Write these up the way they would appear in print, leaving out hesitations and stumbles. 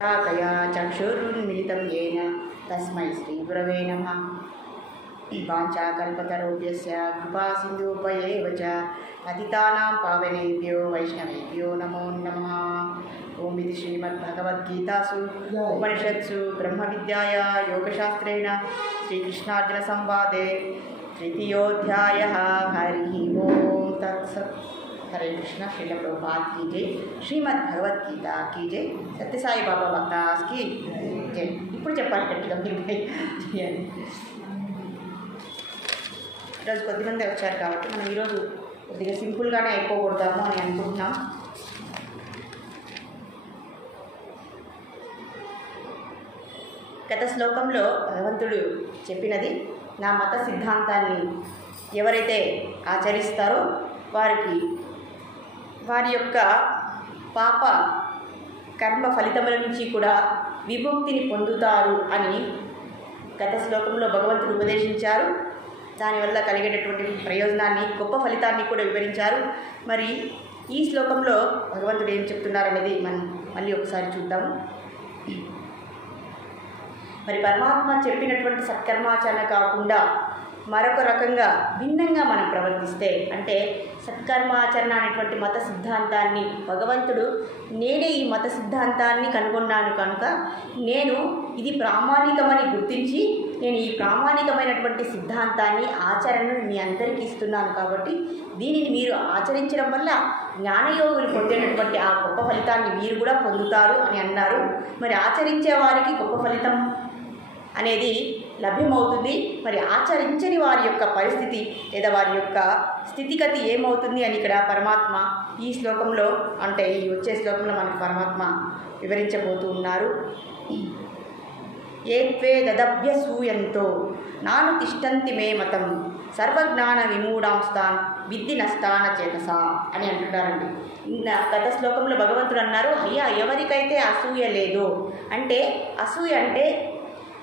तया चक्षुरुन्मिलितं येन तस्मै श्रीगुरवे नमः। वाञ्छाकल्पतरुभ्यश्च कृपासिन्धुभ्येव च पतितानां पावनेभ्यो वैष्णवेभ्यो नमो नमः। ओम इति श्रीमद्भगवद्गीतासु उपनिषत्सु ब्रह्मविद्यायां योगशास्त्रेण श्रीकृष्णार्जुनसंवादे तृतीयोऽध्यायः। हरिः ओम तत्सत्। हरे कृष्ण। श्रील प्रभुपाद की जय। श्रीमद् भगवद्गीता की जय। సత్యసాయి బాబా భక్తాస్కి జై। ఇప్పుడు చెప్పాలి గట్టిగా మీరు చేయాలి. ఈరోజు కొద్దిమంది వచ్చారు కాబట్టి మనం ఈరోజు కొద్దిగా సింపుల్గానే అయిపోకూడదాము అని అనుకుంటున్నాం. గత శ్లోకంలో భగవంతుడు చెప్పినది, నా మత సిద్ధాంతాన్ని ఎవరైతే ఆచరిస్తారో వారికి వారి యొక్క పాప కర్మ ఫలితముల నుంచి కూడా విముక్తిని పొందుతారు అని గత శ్లోకంలో భగవంతుడు ఉపదేశించారు. దానివల్ల కలిగేటటువంటి ప్రయోజనాన్ని, గొప్ప ఫలితాన్ని కూడా వివరించారు. మరి ఈ శ్లోకంలో భగవంతుడు ఏం చెప్తున్నారనేది మనం మళ్ళీ ఒకసారి చూద్దాము. మరి పరమాత్మ చెప్పినటువంటి సత్కర్మాచరణ కాకుండా మరొక రకంగా భిన్నంగా మనం ప్రవర్తిస్తే, అంటే సత్కర్మాచరణ అనేటువంటి మత సిద్ధాంతాన్ని భగవంతుడు నేనే ఈ మత సిద్ధాంతాన్ని కనుగొన్నాను కనుక నేను ఇది ప్రామాణికమని గుర్తించి నేను ఈ ప్రామాణికమైనటువంటి సిద్ధాంతాన్ని ఆచరణను మీ అందరికీ ఇస్తున్నాను కాబట్టి దీనిని మీరు ఆచరించడం వల్ల జ్ఞానయోగులు పొందేటటువంటి ఆ గొప్ప ఫలితాన్ని మీరు కూడా పొందుతారు అని అన్నారు. మరి ఆచరించే వారికి గొప్ప ఫలితం అనేది లభ్యమవుతుంది. మరి ఆచరించని వారి యొక్క పరిస్థితి లేదా వారి యొక్క స్థితిగతి ఏమవుతుంది అని ఇక్కడ పరమాత్మ ఈ శ్లోకంలో, అంటే ఈ వచ్చే శ్లోకంలో మనకు పరమాత్మ వివరించబోతూ ఉన్నారు. ఏత్వే దదభ్యసూయంతో నాను తిష్టంతి మే మతం సర్వజ్ఞాన విమూఢాంస్తాన్ విద్ధి నష్టాన చేతసా అని అంటున్నారండి. గత శ్లోకంలో భగవంతుడు అన్నారు, అయ్యా ఎవరికైతే అసూయ లేదో, అంటే అసూయ అంటే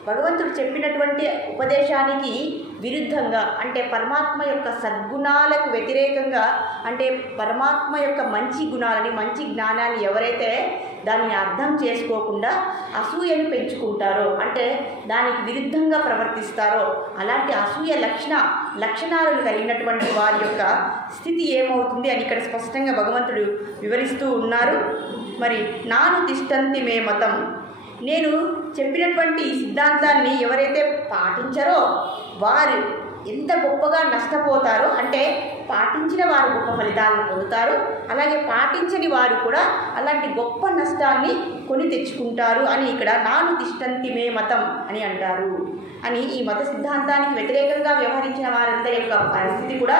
భగవంతుడు చెప్పినటువంటి ఉపదేశానికి విరుద్ధంగా, అంటే పరమాత్మ యొక్క సద్గుణాలకు వ్యతిరేకంగా, అంటే పరమాత్మ యొక్క మంచి గుణాలని, మంచి జ్ఞానాన్ని ఎవరైతే దాన్ని అర్థం చేసుకోకుండా అసూయను పెంచుకుంటారో, అంటే దానికి విరుద్ధంగా ప్రవర్తిస్తారో, అలాంటి అసూయ లక్షణాలను కలిగినటువంటి వారి యొక్క స్థితి ఏమవుతుంది అని ఇక్కడ స్పష్టంగా భగవంతుడు వివరిస్తూ ఉన్నారు. మరి నాను తిష్టంతి మే మతం, నేను చెప్పినటువంటి ఈ సిద్ధాంతాన్ని ఎవరైతే పాటించారో వారు ఎంత గొప్పగా నష్టపోతారో, అంటే పాటించిన వారు గొప్ప ఫలితాలను పొందుతారు, అలాగే పాటించని వారు కూడా అలాంటి గొప్ప నష్టాన్ని కొని తెచ్చుకుంటారు అని ఇక్కడ నాను తిష్టంతి మే మతం అని అంటారు. అని ఈ మత సిద్ధాంతానికి వ్యతిరేకంగా వ్యవహరించిన వారందరి యొక్క పరిస్థితి కూడా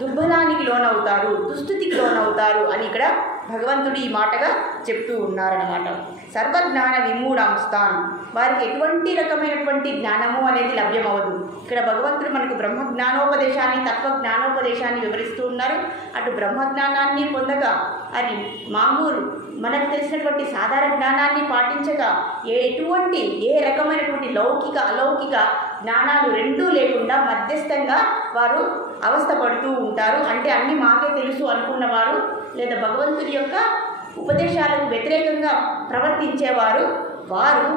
దుర్బలానికి లోనవుతారు, దుస్థితికి లోనవుతారు అని ఇక్కడ భగవంతుడు ఈ మాటగా చెప్తూ ఉన్నారన్నమాట. సర్వజ్ఞాన విమూఢాంస్తాన్, వారికి ఎటువంటి రకమైనటువంటి జ్ఞానము అనేది లభ్యమవదు. ఇక్కడ భగవంతుడు మనకు బ్రహ్మ జ్ఞానోపదేశాన్ని, తత్వ జ్ఞానోపదేశాన్ని వివరిస్తూ ఉన్నారు. అటు బ్రహ్మజ్ఞానాన్ని పొందక, అది మామూలు మనకు తెలిసినటువంటి సాధారణ జ్ఞానాన్ని పాటించక, ఏ రకమైనటువంటి లౌకిక అలౌకిక జ్ఞానాలు రెండూ లేకుండా మధ్యస్థంగా వారు అవస్థపడుతూ ఉంటారు. అంటే అన్నీ మాకే తెలుసు అనుకున్నవారు, లేదా భగవంతుడి యొక్క ఉపదేశాలకు వ్యతిరేకంగా ప్రవర్తించేవారు, వారిని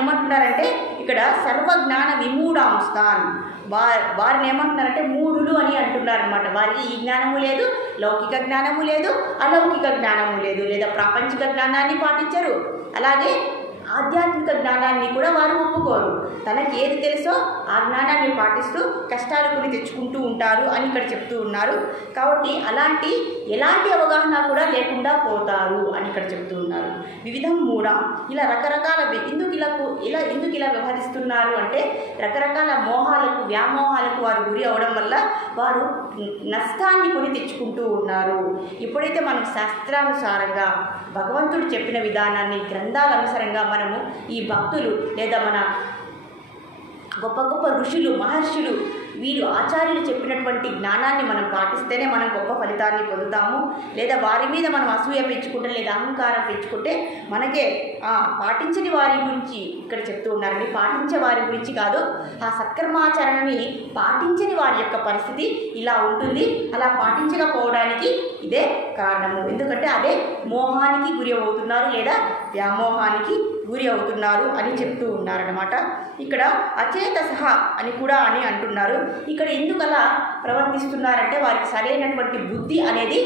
ఏమంటున్నారంటే ఇక్కడ సర్వజ్ఞాన విమూఢాంస్తాన్, వారిని ఏమంటున్నారంటే మూఢులు అని అంటున్నారనమాట. వారికి ఈ జ్ఞానము లేదు, లౌకిక జ్ఞానము లేదు, అలౌకిక జ్ఞానము లేదు, లేదా ప్రాపంచిక జ్ఞానాన్ని పాటించరు, అలాగే ఆధ్యాత్మిక జ్ఞానాన్ని కూడా వారు ఒప్పుకోరు. తనకి ఏది తెలుసో ఆ జ్ఞానాన్ని పాటిస్తూ కష్టాలు కొని తెచ్చుకుంటూ ఉంటారు అని ఇక్కడ చెప్తూ ఉన్నారు. కాబట్టి ఎలాంటి అవగాహన కూడా లేకుండా పోతారు అని ఇక్కడ చెప్తూ ఉన్నారు. వివిధం మూఢ, ఇలా రకరకాల ఎందుకు ఇలా వ్యవహరిస్తున్నారు అంటే రకరకాల మోహాలకు, వ్యామోహాలకు వారు గురి అవడం వల్ల వారు నష్టాన్ని కొని తెచ్చుకుంటూ ఉన్నారు. ఎప్పుడైతే మనం శాస్త్రానుసారంగా భగవంతుడు చెప్పిన విధానాన్ని, గ్రంథాల అనుసారంగా మనము ఈ భక్తులు లేదా మన గొప్ప గొప్ప ఋషులు, మహర్షులు వీరు ఆచార్యులు చెప్పినటువంటి జ్ఞానాన్ని మనం పాటిస్తేనే మనం గొప్ప ఫలితాన్ని పొందుతాము. లేదా వారి మీద మనం అసూయ పెంచుకుంటే లేదా అహంకారం పెంచుకుంటే మనకే పాటించని వారి గురించి ఇక్కడ చెప్తూ ఉన్నారండి. పాటించే వారి గురించి కాదు, ఆ సత్కర్మాచరణని పాటించని వారి యొక్క పరిస్థితి ఇలా ఉంటుంది. అలా పాటించకపోవడానికి ఇదే కారణము. ఎందుకంటే అదే మోహానికి గురి అవుతున్నారు లేదా వ్యామోహానికి గురి అవుతున్నారు అని చెప్తూ ఉన్నారన్నమాట. ఇక్కడ అచేతసహ అని కూడా అంటున్నారు. ఇక్కడ ఎందుకు అలా ప్రవర్తిస్తున్నారంటే వారికి సరైనటువంటి బుద్ధి అనేది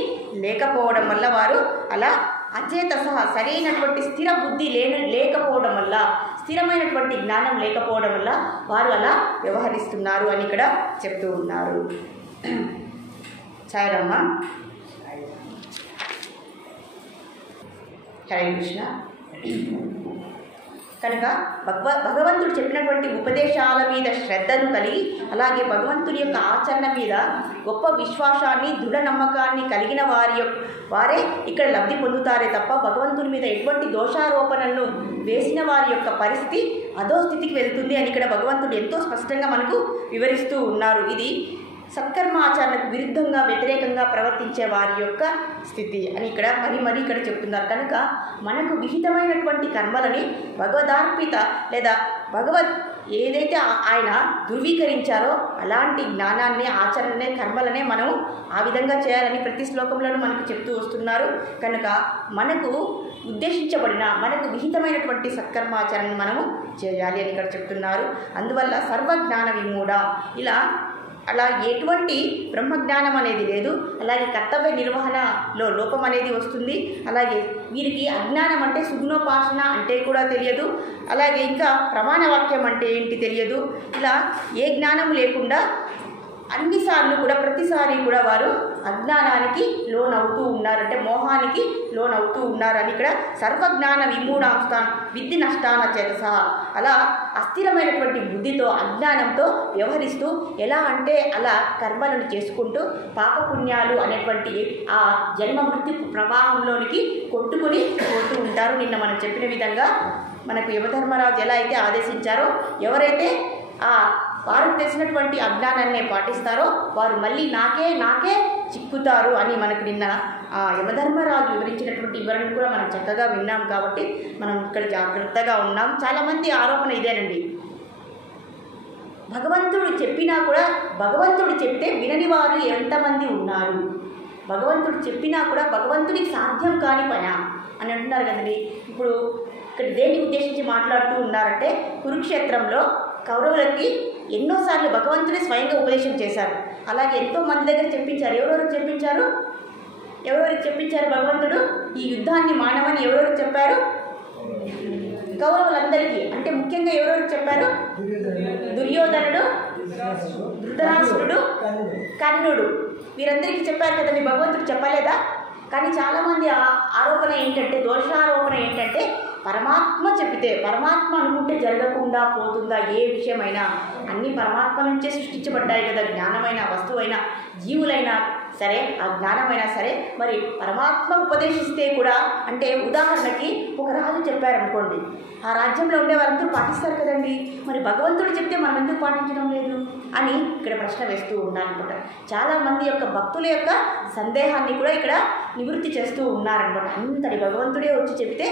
లేకపోవడం వల్ల వారు అలా అచేతసహ సరైనటువంటి స్థిర బుద్ధి లేకపోవడం వల్ల, స్థిరమైనటువంటి జ్ఞానం లేకపోవడం వల్ల వారు అలా వ్యవహరిస్తున్నారు అని ఇక్కడ చెప్తూ ఉన్నారు. సాయిరమ్మ. హరే కృష్ణ. కనుక భగవంతుడు చెప్పినటువంటి ఉపదేశాల మీద శ్రద్ధను కలిగి అలాగే భగవంతుడి యొక్క ఆచరణ మీద గొప్ప విశ్వాసాన్ని దృఢ నమ్మకాన్ని కలిగిన వారే ఇక్కడ లబ్ధి పొందుతారే తప్ప భగవంతుడి మీద ఎటువంటి దోషారోపణలను వేసిన వారి యొక్క పరిస్థితి అదో స్థితికి వెళ్తుంది అని ఇక్కడ భగవంతుడు ఎంతో స్పష్టంగా మనకు వివరిస్తూ ఉన్నారు. ఇది సత్కర్మాచరణకు విరుద్ధంగా వ్యతిరేకంగా ప్రవర్తించే వారి యొక్క స్థితి అని ఇక్కడ మరి ఇక్కడ చెప్తున్నారు. కనుక మనకు విహితమైనటువంటి కర్మలని భగవదార్పిత లేదా ఏదైతే ఆయన ధృవీకరించారో అలాంటి జ్ఞానాన్ని ఆచరణనే కర్మలనే మనం ఆ విధంగా చేయాలని ప్రతి శ్లోకంలోనూ మనకు చెప్తూ వస్తున్నారు. కనుక మనకు ఉద్దేశించబడిన మనకు విహితమైనటువంటి సత్కర్మాచరణను మనము చేయాలి అని ఇక్కడ చెప్తున్నారు. అందువల్ల సర్వజ్ఞాన విమూఢ అలా ఎటువంటి బ్రహ్మజ్ఞానం అనేది లేదు. అలాగే కర్తవ్య నిర్వహణలో లోపం అనేది వస్తుంది. అలాగే వీరికి అజ్ఞానం అంటే సుగుణోపాసన అంటే కూడా తెలియదు. అలాగే ఇంకా ప్రమాణవాక్యం అంటే ఏంటి తెలియదు. ఇలా ఏ జ్ఞానం లేకుండా అన్నిసార్లు కూడా ప్రతిసారి కూడా వారు అజ్ఞానానికి లోనవుతూ ఉన్నారు, అంటే మోహానికి లోనవుతూ ఉన్నారని ఇక్కడ సర్వజ్ఞాన విమూఢాంస్తాన్ విద్ధి నష్టాన చేతస. అలా అస్థిరమైనటువంటి బుద్ధితో అజ్ఞానంతో వ్యవహరిస్తూ ఎలా అంటే అలా కర్మలను చేసుకుంటూ పాపపుణ్యాలు అనేటువంటి ఆ జన్మ మృత్యు ప్రవాహంలోనికి కొట్టుకుని పోతూ ఉంటారు. నిన్న మనం చెప్పిన విధంగా మనకు యమధర్మరాజు ఎలా అయితే ఆదేశించారో ఎవరైతే వారికి తెలిసినటువంటి అజ్ఞానాన్ని పాటిస్తారో వారు మళ్ళీ నాకే చిక్కుతారు అని మనకు నిన్న యమధర్మరాజు వివరించినటువంటి వివరణ కూడా మనం చక్కగా విన్నాం. కాబట్టి మనం ఇక్కడ జాగ్రత్తగా ఉన్నాం. చాలామంది ఆరోపణ ఇదేనండి, భగవంతుడు చెప్పినా కూడా భగవంతుడు చెప్తే వినని వారు ఎంతమంది ఉన్నారు, భగవంతుడు చెప్పినా కూడా భగవంతుడికి సాధ్యం కాని పని అని అంటున్నారు కదండి. ఇప్పుడు ఇక్కడ దేన్ని ఉద్దేశించి మాట్లాడుతూ ఉన్నారంటే కురుక్షేత్రంలో కౌరవులకి ఎన్నోసార్లు భగవంతుడే స్వయంగా ఉపదేశం చేశారు. అలాగే ఎంతో మంది దగ్గర చెప్పించారు. ఎవరెవరికి చెప్పించారు భగవంతుడు ఈ యుద్ధాన్ని మానవని ఎవరెవరికి చెప్పారు? కౌరవులందరికీ. అంటే ముఖ్యంగా ఎవరెవరికి చెప్పారు? దుర్యోధనుడు, ధృతరాష్ట్రుడు, కర్ణుడు, వీరందరికీ చెప్పారు కదండి. భగవంతుడు చెప్పలేదా? కానీ చాలామంది ఆరోపణ ఏంటంటే, దోషారోపణ ఏంటంటే, పరమాత్మ చెప్పితే పరమాత్మ అనుకుంటే జరగకుండా పోతుందా? ఏ విషయమైనా అన్నీ పరమాత్మ నుంచే సృష్టించబడ్డాయి కదా. జ్ఞానమైన వస్తువైనా జీవులైనా సరే ఆ జ్ఞానమైనా సరే మరి పరమాత్మ ఉపదేశిస్తే కూడా, అంటే ఉదాహరణకి ఒక రాజు చెప్పారనుకోండి, ఆ రాజ్యంలో ఉండే వారందరూ పాటిస్తారు కదండి, మరి భగవంతుడు చెప్తే మనం ఎందుకు పాటించడం లేదు అని ఇక్కడ ప్రశ్న వేస్తూ ఉన్నారనమాట. చాలామంది యొక్క భక్తుల యొక్క సందేహాన్ని కూడా ఇక్కడ నివృత్తి చేస్తూ ఉన్నారనమాట. అంతటి భగవంతుడే వచ్చి చెబితే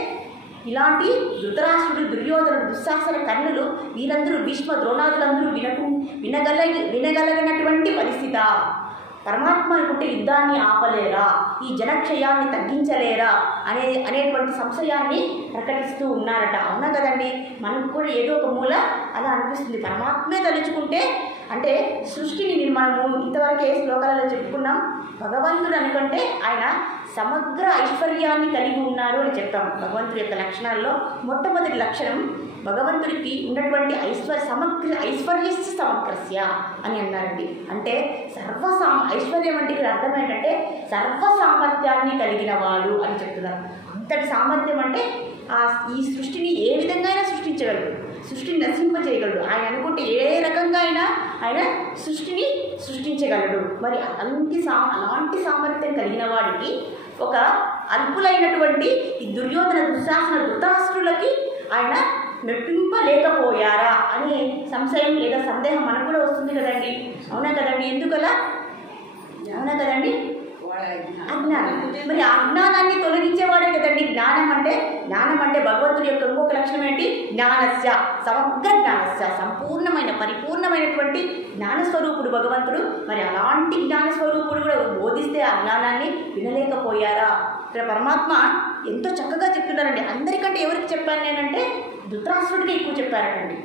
ఇలాంటి ధృతరాష్ట్రుడు, దుర్యోధనుడు, దుశ్శాసన, కర్ణులు వీరందరూ భీష్మ ద్రోణాదులందరూ వినగలిగినటువంటి పరిస్థితి. పరమాత్మ అనుకుంటే యుద్ధాన్ని ఆపలేరా, ఈ జనక్షయాన్ని తగ్గించలేరా అనేటువంటి సంశయాన్ని ప్రకటిస్తూ ఉన్నారట. అవునా కదండి, మనకు కూడా ఏదో ఒక మూల అలా అనిపిస్తుంది. పరమాత్మే తలుచుకుంటే, అంటే సృష్టిని మనము ఇంతవరకే శ్లోకాలలో చెప్పుకున్నాం, భగవంతుడు అనుకుంటే ఆయన సమగ్ర ఐశ్వర్యాన్ని కలిగి ఉన్నారు అని చెప్తాం. భగవంతుడి యొక్క లక్షణాల్లో మొట్టమొదటి లక్షణం భగవంతుడికి ఉన్నటువంటి సమగ్ర ఐశ్వర్యస్య సమగ్రస్య అని అన్నారండి. అంటే ఐశ్వర్యం అంటే ఇక్కడ అర్థం ఏంటంటే సర్వ సామర్థ్యాన్ని కలిగిన వాడు అని చెప్తున్నారు. అంతటి సామర్థ్యం అంటే ఈ సృష్టిని ఏ విధంగా అయినా సృష్టించగలడు, సృష్టిని నశింపజేయగలడు. ఆయన అనుకుంటే ఏ రకంగా అయినా ఆయన సృష్టిని సృష్టించగలడు. మరి అలాంటి సామర్థ్యం కలిగిన వాడికి ఒక అల్పులైనటువంటి ఈ దుర్యోధన, దుశ్శాసన, ధృతరాష్ట్రులకి ఆయన మెప్పింపలేకపోయారా అనే సంశయం లేదా సందేహం మనకు కూడా వస్తుంది కదండి. అవునా కదండి? ఎందుకలా? అవునా కదండి? అజ్ఞానం. మరి అజ్ఞానాన్ని తొలగించేవాడే కదండి జ్ఞానం అంటే. జ్ఞానం అంటే భగవంతుడి యొక్క ఇంకొక లక్షణం ఏంటి? జ్ఞానస్య, సమగ్ర జ్ఞానస్య, సంపూర్ణమైన పరిపూర్ణమైనటువంటి జ్ఞానస్వరూపుడు భగవంతుడు. మరి అలాంటి జ్ఞానస్వరూపుడు కూడా బోధిస్తే ఆ జ్ఞానాన్ని వినలేకపోయారా? ఇక్కడ పరమాత్మ ఎంతో చక్కగా చెప్తున్నారండి. అందరికంటే ఎవరికి చెప్పాను నేనంటే ధృతరాష్ట్రుడికి ఎక్కువ చెప్పారటండి.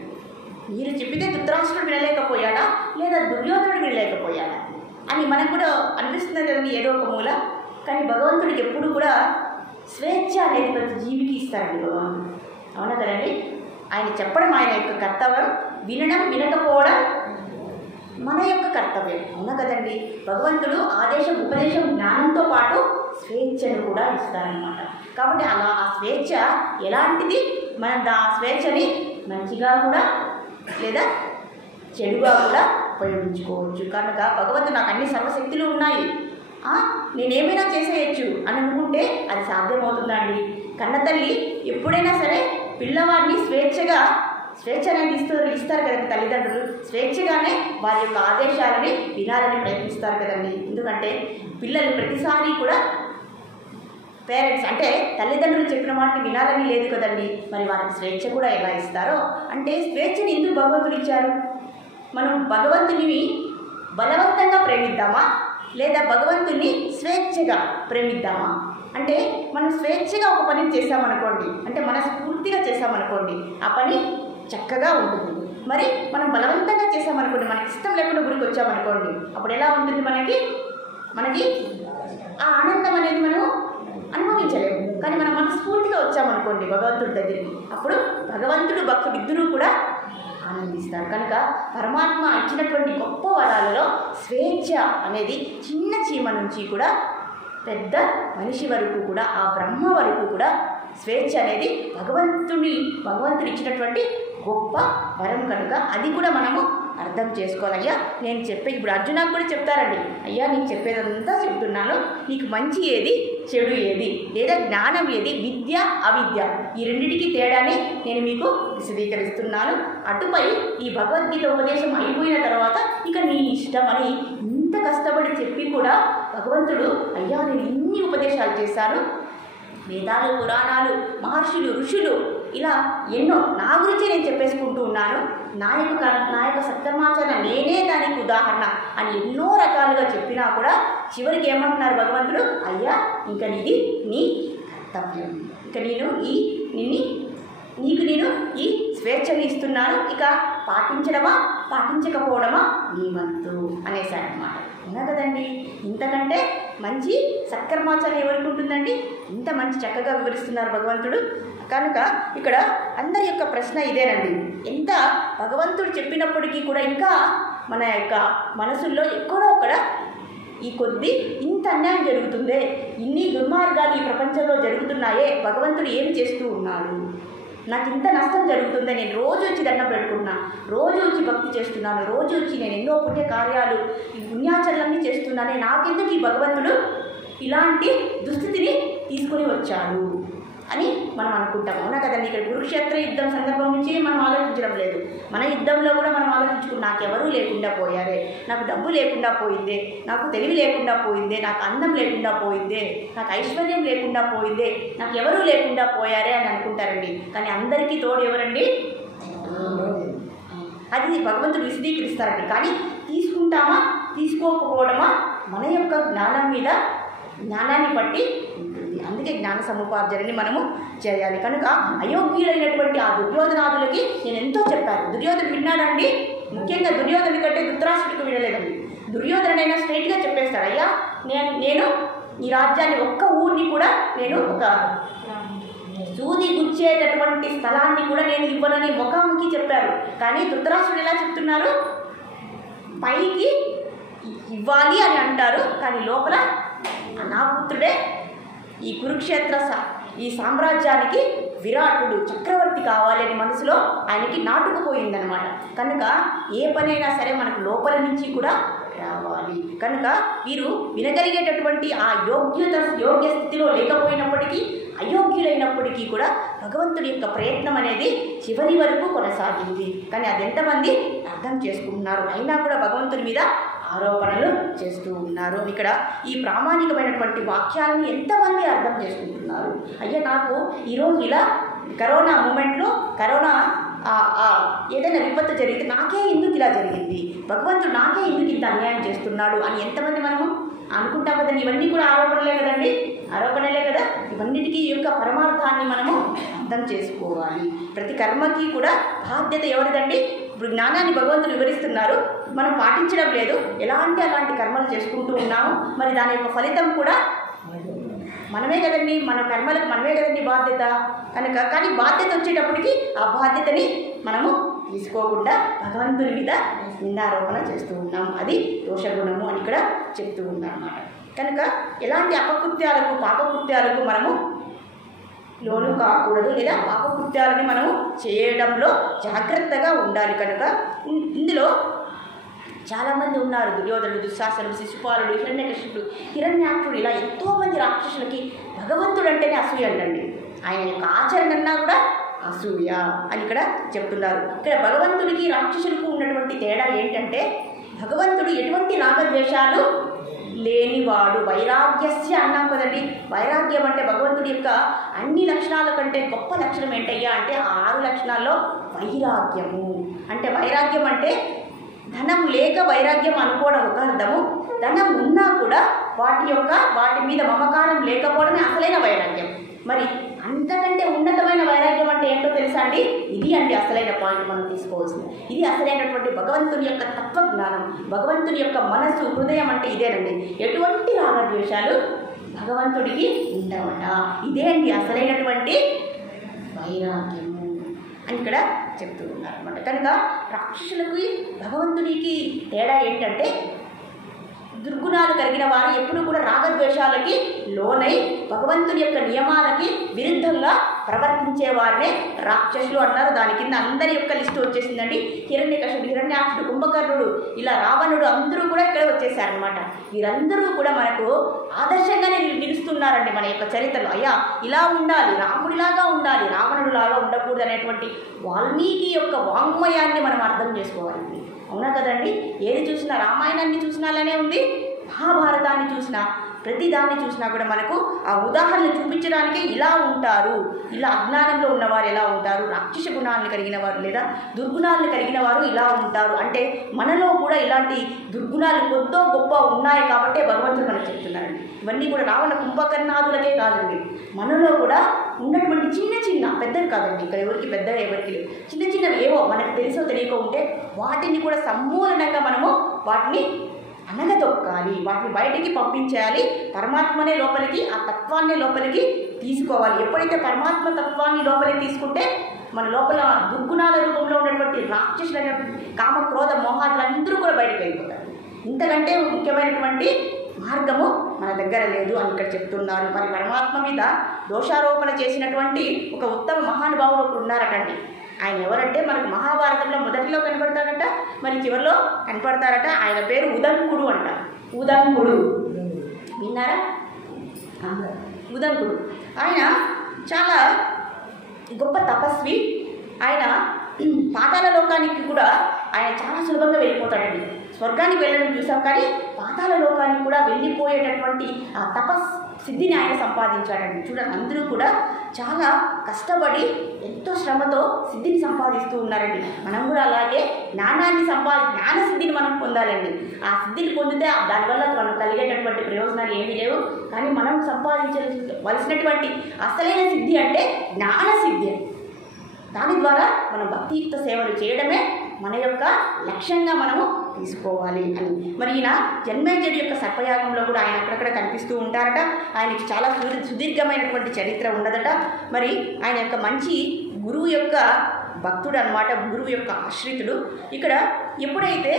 మీరు చెప్పితే ధృతరాష్ట్రుడు వినలేకపోయాడా లేదా దుర్యోధనుడు వినలేకపోయాడా అని మనకు కూడా అనిపిస్తుంది కదండి ఏదో ఒక మూల. కానీ భగవంతుడికి ఎప్పుడు కూడా స్వేచ్ఛ అనేది ప్రతి జీవికి ఇస్తారండి భగవంతుడు. అవునా కదండి? ఆయన చెప్పడం ఆయన యొక్క కర్తవ్యం, వినడం వినకపోవడం మన యొక్క కర్తవ్యం. అవునా కదండి? భగవంతుడు ఆదేశం, ఉపదేశం, జ్ఞానంతో పాటు స్వేచ్ఛను కూడా ఇస్తారనమాట. కాబట్టి అలా ఆ స్వేచ్ఛ ఎలాంటిది? మనం ఆ స్వేచ్ఛని మంచిగా కూడా లేదా చెడుగా కూడా ఉపయోగించుకోవచ్చు. కనుక భగవంతుడు నాకు అన్ని సర్వశక్తులు ఉన్నాయి, నేనేమైనా చేసేయచ్చు అని అనుకుంటే అది సాధ్యమవుతుందండి. కన్నతల్లి ఎప్పుడైనా సరే పిల్లవాడిని స్వేచ్ఛ అనేది ఇస్తారు కదండి తల్లిదండ్రులు. స్వేచ్ఛగానే వారి యొక్క ఆదేశాలని వినాలని ప్రయత్నిస్తారు కదండి. ఎందుకంటే పిల్లలు ప్రతిసారి కూడా పేరెంట్స్ అంటే తల్లిదండ్రులు చెప్పిన వాటిని వినాలని లేదు కదండి. మరి వారికి స్వేచ్ఛ కూడా ఎలా ఇస్తారో అంటే స్వేచ్ఛని ఎందుకు భగవంతుడు ఇచ్చారు? మనం భగవంతుని బలవంతంగా ప్రేమిద్దామా లేదా భగవంతుని స్వేచ్ఛగా ప్రేమిద్దామా? అంటే మనం స్వేచ్ఛగా ఒక పని చేసామనుకోండి, అంటే మనస్ఫూర్తిగా చేసామనుకోండి, ఆ పని చక్కగా ఉంటుంది. మరి మనం బలవంతంగా చేసామనుకోండి, మనకి ఇష్టం లేకుండా గుడికి వచ్చామనుకోండి, అప్పుడు ఎలా ఉంటుంది? మనకి ఆ ఆనందం అనేది మనం అనుభవించలేము. కానీ మనం మనస్ఫూర్తిగా వచ్చామనుకోండి భగవంతుడి దగ్గరికి, అప్పుడు భగవంతుడు భక్తుడు ఇద్దరూ కూడా ఆనందిస్తారు. కనుక పరమాత్మ ఇచ్చినటువంటి గొప్ప వరాలలో స్వేచ్ఛ అనేది చిన్న చీమ నుంచి కూడా పెద్ద మనిషి వరకు కూడా, ఆ బ్రహ్మ వరకు కూడా స్వేచ్ఛ అనేది భగవంతుడు ఇచ్చినటువంటి గొప్ప వరం. కనుక అది కూడా మనము అర్థం చేసుకోవాలయ్యా. నేను ఇప్పుడు అర్జునాకు కూడా చెప్తారండి, అయ్యా నీకు చెప్పేదంతా చెప్తున్నాను, నీకు మంచి ఏది చెడు ఏది లేదా జ్ఞానం ఏది, విద్య అవిద్య, ఈ రెండింటికి తేడాని నేను మీకు విశదీకరిస్తున్నాను. అటుపై ఈ భగవద్గీత ఉపదేశం అయిపోయిన తర్వాత ఇక నీ ఇష్టం అని ఇంత కష్టపడి చెప్పి కూడా భగవంతుడు అయ్యా నేను ఇన్ని ఉపదేశాలు చేశాను, వేదాలు, పురాణాలు, మహర్షులు, ఋషులు ఇలా ఎన్నో నా గురించి నేను చెప్పేసుకుంటూ ఉన్నాను, నా యొక్క సత్కర్మాచరణ నేనే దానికి ఉదాహరణ అని ఎన్నో రకాలుగా చెప్పినా కూడా చివరికి ఏమంటున్నారు భగవంతుడు? అయ్యా ఇంకా నీది నీ కర్తవ్యం, ఇక నీకు నేను ఈ స్వేచ్ఛని ఇస్తున్నాను, ఇక పాటించడమా పాటించకపోవడమా నీ వంతు అనేసాడనమాట. ఉన్నా కదండి? ఇంతకంటే మంచి సత్కర్మాచరణ ఎవరికి ఉంటుందండి? ఇంత మంచి చక్కగా వివరిస్తున్నారు భగవంతుడు. కనుక ఇక్కడ అందరి యొక్క ప్రశ్న ఇదేనండి, ఎంత భగవంతుడు చెప్పినప్పటికీ కూడా ఇంకా మన యొక్క మనసుల్లో ఎక్కడో అక్కడ ఈ కొద్ది ఇంత అన్యాయం జరుగుతుందే, ఇన్ని దుర్మార్గాలు ఈ ప్రపంచంలో జరుగుతున్నాయే, భగవంతుడు ఏం చేస్తూ ఉన్నాడు, నాకు ఇంత నష్టం జరుగుతుందే, నేను రోజు వచ్చి దండం పెట్టుకుంటున్నా, రోజు వచ్చి భక్తి చేస్తున్నాను, రోజు వచ్చి నేను ఎన్నో పుణ్య కార్యాలు ఈ పుణ్యాచరణలన్నీ చేస్తున్నానే, నాకెందుకు ఈ భగవంతుడు ఇలాంటి దుస్థితిని తీసుకుని వచ్చాడు అని మనం అనుకుంటాం. అవునా కదండి? ఇక్కడ కురుక్షేత్ర యుద్ధం సందర్భం నుంచి మనం ఆలోచించడం లేదు. మన యుద్ధంలో కూడా మనం ఆలోచించుకుని నాకెవరూ లేకుండా పోయారే, నాకు డబ్బు లేకుండా పోయిందే, నాకు తెలివి లేకుండా పోయిందే, నాకు అందం లేకుండా పోయిందే, నాకు ఐశ్వర్యం లేకుండా పోయిందే, నాకు ఎవరూ లేకుండా పోయారే అని అనుకుంటారండి. కానీ అందరికీ తోడు ఎవరండి? అది భగవంతుడు విశదీకరిస్తారండి. కానీ తీసుకుంటామా తీసుకోకపోవడమా మన యొక్క జ్ఞానాన్ని బట్టి ఉంటుంది. అందుకే జ్ఞాన సముపార్జనని మనము చేయాలి. కనుక అయోగ్యులైనటువంటి ఆ దుర్యోధనాదులకి నేను ఎంతో చెప్పాను. దుర్యోధను విన్నాడండి? ముఖ్యంగా దుర్యోధను కంటే ధృతరాష్ట్రుడికి వినలేదండి. దుర్యోధనైనా స్ట్రైట్గా చెప్పేస్తాడు, అయ్యా నేను ఈ రాజ్యాన్ని ఒక్క ఊరిని కూడా నేను ఒక సూది గుచ్చేటటువంటి స్థలాన్ని కూడా నేను ఇవ్వనని ముఖాముఖి చెప్పారు. కానీ ధృతరాష్ట్రుడు ఎలా చెప్తున్నారు? పైకి ఇవ్వాలి అని అంటారు, కానీ లోపల నా పుత్రుడే ఈ కురుక్షేత్ర ఈ సామ్రాజ్యానికి విరాటుడు చక్రవర్తి కావాలి అని మనసులో ఆయనకి నాటుకుపోయిందనమాట. కనుక ఏ పనైనా సరే మనకు లోపల నుంచి కూడా రావాలి. కనుక వీరు వినగలిగేటటువంటి ఆ యోగ్య స్థితిలో లేకపోయినప్పటికీ, అయోగ్యులైనప్పటికీ కూడా భగవంతుడి యొక్క ప్రయత్నం అనేది చివరి వరకు కొనసాగింది. కానీ అది ఎంతమంది అర్థం చేసుకుంటున్నారు, అయినా కూడా భగవంతుడి మీద ఆరోపణలు చేస్తూ ఉన్నారు. ఇక్కడ ఈ ప్రామాణికమైనటువంటి వాక్యాలను ఎంతమంది అర్థం చేసుకుంటున్నారు? అయ్యా, నాకు ఈరోజు ఇలా కరోనా మూమెంట్లో ఏదైనా విపత్తు జరిగితే నాకే ఎందుకు ఇలా జరిగింది, భగవంతుడు నాకే ఎందుకు ఇంత అన్యాయం చేస్తున్నాడు అని ఎంతమంది మనము అనుకుంటాం కదండి. ఇవన్నీ కూడా ఆరోపణలే కదండి, ఆరోపణలే కదా. ఇవన్నిటికీ యొక్క పరమార్థాన్ని మనము అర్థం చేసుకోవాలి. ప్రతి కర్మకి కూడా బాధ్యత ఎవరిదండి? ఇప్పుడు జ్ఞానాన్ని భగవంతుడు వివరిస్తున్నారు, మనం పాటించడం లేదు, అలాంటి కర్మలు చేసుకుంటూ ఉన్నాము. మరి దాని యొక్క ఫలితం కూడా మనమే కదండి, మన కర్మలకు మనమే కదండి బాధ్యత. కానీ బాధ్యత వచ్చేటప్పటికి ఆ బాధ్యతని మనము తీసుకోకుండా భగవంతుని మీద నిందారోపణ చేస్తూ ఉన్నాం. అది దోషగుణము అని ఇక్కడ చెప్తూ ఉన్నాం అన్నమాట. కనుక ఎలాంటి అపకృత్యాలకు పాపకృత్యాలకు మనము లోను కాకూడదు, లేదా పాపకృత్యాలని మనము చేయడంలో జాగ్రత్తగా ఉండాలి. కనుక ఇందులో చాలామంది ఉన్నారు, దుర్యోధనుడు, దుశ్శాసనుడు, శిశుపాలుడు, హిరణ్యకశిపుడు, హిరణ్యాక్షుడు, ఇలా ఎంతోమంది రాక్షసులకి భగవంతుడు అంటేనే అసూయ అంటండి. ఆయన యొక్క ఆచరణ అన్నా కూడా అసూయ అని ఇక్కడ చెప్తున్నారు. ఇక్కడ భగవంతుడికి రాక్షసులకు ఉన్నటువంటి తేడా ఏంటంటే, భగవంతుడు ఎటువంటి రాగద్వేషాలు లేనివాడు, వైరాగ్యస్య అన్నాం కదండి. వైరాగ్యం అంటే భగవంతుడి యొక్క అన్ని లక్షణాల కంటే గొప్ప లక్షణం ఏంటయ్యా అంటే 6 లక్షణాల్లో వైరాగ్యము. అంటే వైరాగ్యం అంటే ధనం లేక వైరాగ్యం అనుకోవడం ఒక అర్థము, ధనం ఉన్నా కూడా వాటి మీద మమకారం లేకపోవడమే అసలైన వైరాగ్యం. మరి అంతకంటే ఉన్నతమైన వైరాగ్యం అంటే ఏంటో తెలుసా అండి? ఇది అండి అసలైన పాయింట్ మనం తీసుకోవాల్సింది. ఇది అసలైనటువంటి భగవంతుని యొక్క తత్వజ్ఞానం, భగవంతుని యొక్క మనసు, హృదయం అంటే ఇదేనండి. ఎటువంటి రాగద్వేషాలు భగవంతుడికి ఉండవట. ఇదే అండి అసలైనటువంటి వైరాగ్యము అని ఇక్కడ చెప్తూ ఉన్నారు అన్నమాట. కనుక రాక్షసులకి భగవంతుడికి తేడా ఏంటంటే, దుర్గుణాలు కలిగిన వారు ఎప్పుడు కూడా రాగద్వేషాలకి లోనై భగవంతుని యొక్క నియమాలకి విరుద్ధంగా ప్రవర్తించే వారినే రాక్షసులు అంటారు. దాని కింద అందరి యొక్క లిస్టు వచ్చేసిందండి. హిరణ్యకశిపుడు, హిరణ్యాక్షుడు, కుంభకర్ణుడు, ఇలా రావణుడు అందరూ కూడా ఇక్కడ వచ్చేసారనమాట. వీరందరూ కూడా మనకు ఆదర్శంగానే నిలుస్తున్నారండి మన యొక్క చరిత్రలో. అయ్యా ఇలా ఉండాలి, రాముడిలాగా ఉండాలి, రావణుడిలాగా ఉండకూడదు అనేటువంటి వాల్మీకి యొక్క వాంగ్మయాన్ని మనం అర్థం చేసుకోవాలి. అవునా కదండి? ఏది చూసినా, రామాయణాన్ని చూసినా అలానే ఉంది, మహాభారతాన్ని చూసినా, ప్రతిదాన్ని చూసినా కూడా మనకు ఆ ఉదాహరణలు చూపించడానికి ఇలా ఉంటారు, ఇలా అజ్ఞానంలో ఉన్నవారు ఎలా ఉంటారు, రాక్షస గుణాలను కలిగిన వారు లేదా దుర్గుణాలను కలిగిన వారు ఇలా ఉంటారు. అంటే మనలో కూడా ఇలాంటి దుర్గుణాలు కొద్దో గొప్ప ఉన్నాయి కాబట్టే భగవంతుడు మనకు చెప్తున్నారండి. ఇవన్నీ కూడా రావణ కుంభకర్ణాదులకే కాదండి, మనలో కూడా ఉన్నటువంటి చిన్న పెద్దవి కాదండి. ఇక్కడ ఎవరికి పెద్దగా ఎవరికి లేవు, చిన్నవి ఏవో మనకు తెలుసో తెలియకో ఉంటే వాటిని కూడా సమూలంగా మనము వాటిని అనగదొక్కాలి, వాటిని బయటికి పంపించేయాలి. పరమాత్మనే లోపలికి, ఆ తత్వాన్ని లోపలికి తీసుకోవాలి. ఎప్పుడైతే పరమాత్మ తత్వాన్ని లోపలికి తీసుకుంటే మన లోపల దుర్గుణాల రూపంలో ఉన్నటువంటి రాక్షసులైనటువంటి కామ, క్రోధ, మోహాదులందరూ కూడా బయటకు వెళ్ళిపోతారు. ఇంతకంటే ముఖ్యమైనటువంటి మార్గము మన దగ్గర లేదు అని ఇక్కడ చెప్తున్నారు. మరి పరమాత్మ మీద దోషారోపణ చేసినటువంటి ఒక ఉత్తమ మహానుభావుడు ఒకరు ఉన్నారటండి. ఆయన ఎవరంటే మనకు మహాభారతంలో మొదటిలో కనపడతారట, మరి చివరిలో కనపడతారట. ఆయన పేరు ఉదంకుడు అంట. ఉదంకుడు విన్నారా? ఉదంకుడు ఆయన చాలా గొప్ప తపస్వి. ఆయన పాతాళ లోకానికి కూడా ఆయన చాలా సులభంగా వెళ్ళిపోతాడండి. స్వర్గానికి వెళ్ళడం చూసాం, కానీ పాతాళ లోకానికి కూడా వెళ్ళిపోయేటటువంటి ఆ తపస్ సిద్ధిని ఆయన సంపాదించాడండి. చూడండి, అందరూ కూడా చాలా కష్టపడి ఎంతో శ్రమతో సిద్ధిని సంపాదిస్తూ ఉన్నారండి. మనం కూడా అలాగే జ్ఞాన సిద్ధిని మనం పొందాలండి. ఆ సిద్ధిని పొందితే దానివల్ల మనం కలిగేటటువంటి ప్రయోజనాలు ఏమీ లేవు. కానీ మనం సంపాదించవలసినటువంటి అసలైన సిద్ధి అంటే జ్ఞాన సిద్ధి. దాని ద్వారా మనం భక్తియుక్త సేవలు చేయడమే మన యొక్క లక్ష్యంగా మనము తీసుకోవాలి అని. మరి ఈయన జన్మేజయుడి యొక్క సర్పయాగంలో కూడా ఆయన అక్కడక్కడ కనిపిస్తూ ఉంటారట. ఆయనకి చాలా సుదీర్ఘమైనటువంటి చరిత్ర ఉన్నదట. మరి ఆయన యొక్క మంచి గురువు యొక్క భక్తుడు అనమాట, గురువు యొక్క ఆశ్రితుడు. ఇక్కడ ఎప్పుడైతే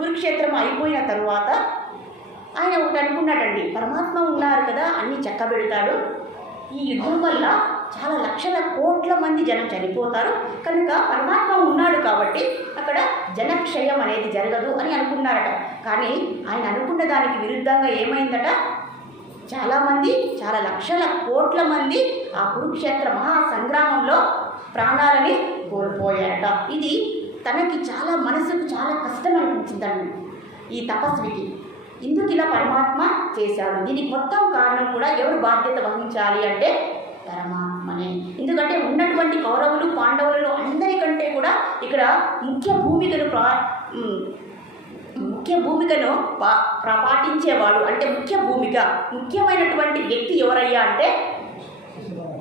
కురుక్షేత్రం అయిపోయిన తరువాత ఆయన ఒకటి అనుకున్నాడండి, పరమాత్మ ఉన్నారు కదా, అన్నీ చక్కబెడతాడు, ఈ యుద్ధం వల్ల చాలా లక్షల కోట్ల మంది జనం చనిపోతారు, కనుక పరమాత్మ ఉన్నాడు కాబట్టి అక్కడ జనక్షయం అనేది జరగదు అని అనుకున్నారట. కానీ ఆయన అనుకున్న దానికి విరుద్ధంగా ఏమైందట, చాలామంది, చాలా లక్షల కోట్ల మంది ఆ కురుక్షేత్ర మహాసంగ్రామంలో ప్రాణాలని కోల్పోయారట. ఇది తనకి చాలా మనసుకు చాలా కష్టం అనిపించిందండి ఈ తపస్వికి. ఇందుకు ఇలా పరమాత్మ చేశాడు. దీనికి మొత్తం కారణం కూడా ఎవరు బాధ్యత వహించాలి అంటే పరమాత్మనే. ఎందుకంటే ఉన్నటువంటి కౌరవులు పాండవులలో అందరికంటే కూడా ఇక్కడ ముఖ్య భూమికను పాటించేవాడు, అంటే ముఖ్యమైనటువంటి వ్యక్తి ఎవరయ్యా అంటే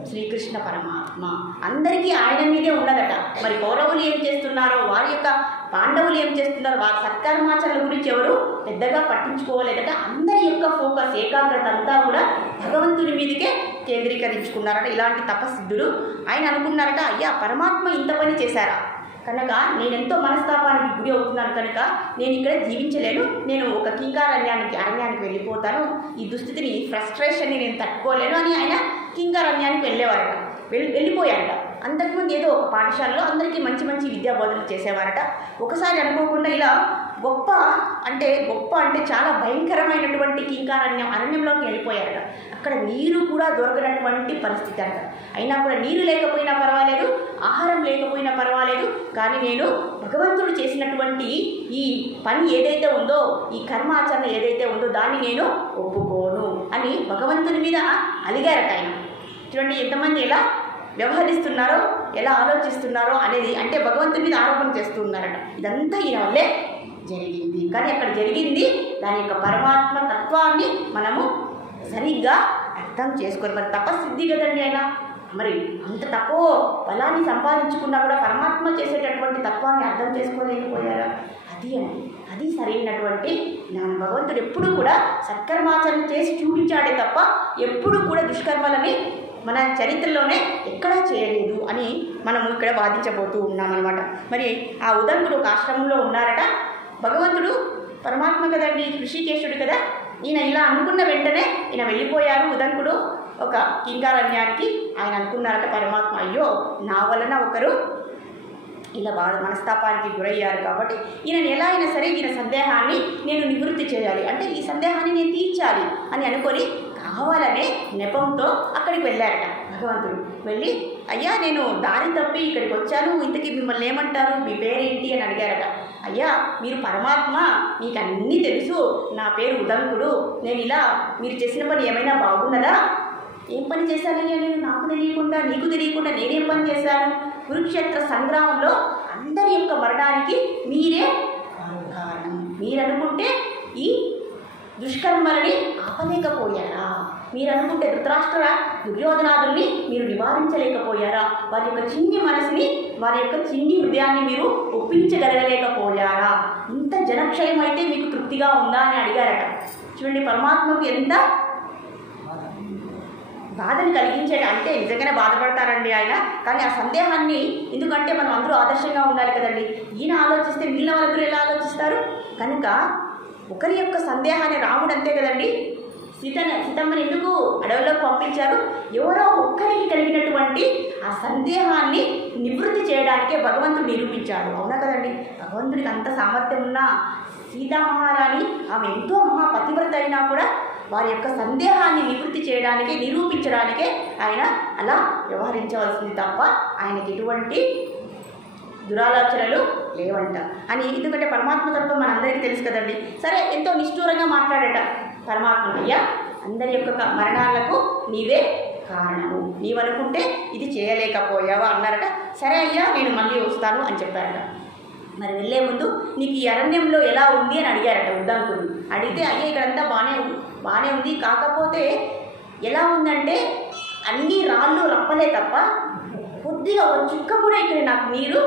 శ్రీకృష్ణ పరమాత్మ. అందరికీ ఆయన మీదే ఉన్నదట. మరి కౌరవులు ఏం చేస్తున్నారో, వారి యొక్క పాండవులు ఏం చేస్తున్నారో, వారి సత్కర్మాచరణ గురించి ఎవరు పెద్దగా పట్టించుకోలేదట. అందరి యొక్క ఫోకస్, ఏకాగ్రత అంతా కూడా భగవంతుని మీదకే కేంద్రీకరించుకున్నారట ఇలాంటి తపస్సిద్ధులు. ఆయన అనుకున్నారట, అయ్యా పరమాత్మ ఇంత పని చేశారా, కనుక నేనెంతో మనస్తాపానికి గురి అవుతున్నాను, కనుక నేను ఇక్కడ జీవించలేను, నేను ఒక అరణ్యానికి వెళ్ళిపోతాను, ఈ దుస్థితిని, ఫ్రస్ట్రేషన్ని నేను తట్టుకోలేను అని ఆయన కింకారణ్యానికి వెళ్ళిపోయారట. అంతకుముందు ఏదో ఒక పాఠశాలలో అందరికీ మంచి మంచి విద్యా బోధనలు చేసేవారట. ఒకసారి అనుకోకుండా ఇలా గొప్ప అంటే చాలా భయంకరమైనటువంటి అరణ్యంలోకి వెళ్ళిపోయారట. అక్కడ నీరు కూడా దొరకనటువంటి పరిస్థితి అంట. అయినా కూడా నీరు లేకపోయినా పర్వాలేదు, ఆహారం లేకపోయినా పర్వాలేదు, కానీ నేను భగవంతుడు చేసినటువంటి ఈ పని ఏదైతే ఉందో, ఈ కర్మాచరణ ఏదైతే ఉందో దాన్ని నేను ఒప్పుకోను అని భగవంతుని మీద అలిగారట ఆయన. చూడండి ఎంతమంది ఎలా వ్యవహరిస్తున్నారో, ఎలా ఆలోచిస్తున్నారో అనేది, అంటే భగవంతుని మీద ఆరోపణ చేస్తూ ఉన్నారట. ఇదంతా ఈయన వల్లే జరిగింది. కానీ అక్కడ జరిగింది దాని యొక్క పరమాత్మ తత్వాన్ని మనము సరిగ్గా అర్థం చేసుకోరు. మరి తపస్సిద్ధి కదండి ఆయన, మరి అంత తపో బలాన్ని సంపాదించుకున్నా కూడా పరమాత్మ చేసేటటువంటి తత్వాన్ని అర్థం చేసుకోలేకపోయారా? అది సరైనటువంటి జ్ఞానం. భగవంతుడు ఎప్పుడు కూడా సత్కర్మాచరణ చేసి చూపించాడే తప్ప ఎప్పుడు కూడా దుష్కర్మలని మన చరిత్రలోనే ఎక్కడా చేయలేదు అని మనము ఇక్కడ వాదించబోతూ ఉన్నామన్నమాట. మరి ఆ ఉదంకుడు ఒక ఆశ్రమంలో ఉన్నారట. భగవంతుడు పరమాత్మ కదండి, ఋషికేశుడు కదా, ఈయన ఇలా అనుకున్న వెంటనే ఈయన వెళ్ళిపోయారు ఉదంకుడు ఒక కింకారణ్యానికి. ఆయన అనుకున్నారట పరమాత్మ, అయ్యో నా వలన ఒకరు ఇలా మనస్తాపానికి గురయ్యారు కాబట్టి ఈయన ఎలా అయినా సరే ఈయన సందేహాన్ని నేను నివృత్తి చేయాలి, అంటే ఈ సందేహాన్ని నేను తీర్చాలి అని అనుకొని కావాలనే నెపంతో అక్కడికి వెళ్ళారట భగవంతుడు. వెళ్ళి, అయ్యా నేను దారి తప్పి ఇక్కడికి వచ్చాను, ఇంతకీ మిమ్మల్ని ఏమంటారు, మీ పేరేంటి అని అడిగారట. అయ్యా మీరు పరమాత్మ, మీకు అన్నీ తెలుసు, నా పేరు ఉదంకుడు, నేను ఇలా మీరు చేసిన పని ఏమైనా బాగున్నదా? ఏం పని చేశానయ్యా నేను, నాకు తెలియకుండా నీకు తెలియకుండా నేనేం పని చేశాను? కురుక్షేత్ర సంగ్రామంలో అందరి యొక్క మరణానికి మీరే కారణం. మీరనుకుంటే ఈ దుష్కర్మలని ఆపలేకపోయారా? మీరు అనుకుంటే ధృతరాష్ట్ర దుర్యోధనాదుల్ని మీరు నివారించలేకపోయారా? వారి యొక్క చిన్ని మనసుని, వారి యొక్క చిన్ని హృదయాన్ని మీరు ఒప్పించగలగలేకపోయారా? ఇంత జనక్షయం అయితే మీకు తృప్తిగా ఉందా అని అడిగారట. చూడండి పరమాత్మకు ఎంత బాధను కలిగించేట, అంటే నిజంగానే బాధపడతారండి ఆయన. కానీ ఆ సందేహాన్ని, ఎందుకంటే మనం అందరూ ఆదర్శంగా ఉండాలి కదండి, ఈయన ఆలోచిస్తే మిగిలిన వాళ్ళందరూ ఎలా ఆలోచిస్తారు? కనుక ఒకరి యొక్క సందేహాన్ని, రాముడు అంతే కదండి, సీతమ్మని ఎందుకు అడవుల్లోకి పంపించారు? ఎవరో ఒక్కరికి కలిగినటువంటి ఆ సందేహాన్ని నివృత్తి చేయడానికే భగవంతుడు నిరూపించాడు. అవునా కదండి? భగవంతుడికి అంత సామర్థ్యం ఉన్నా సీతామహారాణి ఆమె ఎంతో మహాపతివ్రత అయినా కూడా వారి యొక్క సందేహాన్ని నివృత్తి చేయడానికే, నిరూపించడానికే ఆయన అలా వ్యవహరించవలసింది తప్ప ఆయనకి ఎటువంటి దురాలోచనలు లేవంట అని. ఎందుకంటే పరమాత్మ తత్వం మనందరికీ తెలుసు కదండి. సరే ఎంతో నిష్ఠూరంగా మాట్లాడట పరమాత్మ, అయ్యా అందరి యొక్క మరణాలకు నీవే కారణము, నీవనుకుంటే ఇది చేయలేకపోయావా అన్నారట. సరే అయ్యా నేను మళ్ళీ వస్తాను అని చెప్పారట. మరి వెళ్ళే ముందు నీకు ఈ అరణ్యంలో ఎలా ఉంది అని అడిగారట ఉదంకుడు. అడిగితే అయ్యా ఇక్కడంతా బాగానే ఉంది, కాకపోతే ఎలా ఉందంటే అన్ని రాళ్ళు రప్పలే తప్ప కొద్దిగా ఒక చుక్క కూడా ఇక్కడ నాకు నీరు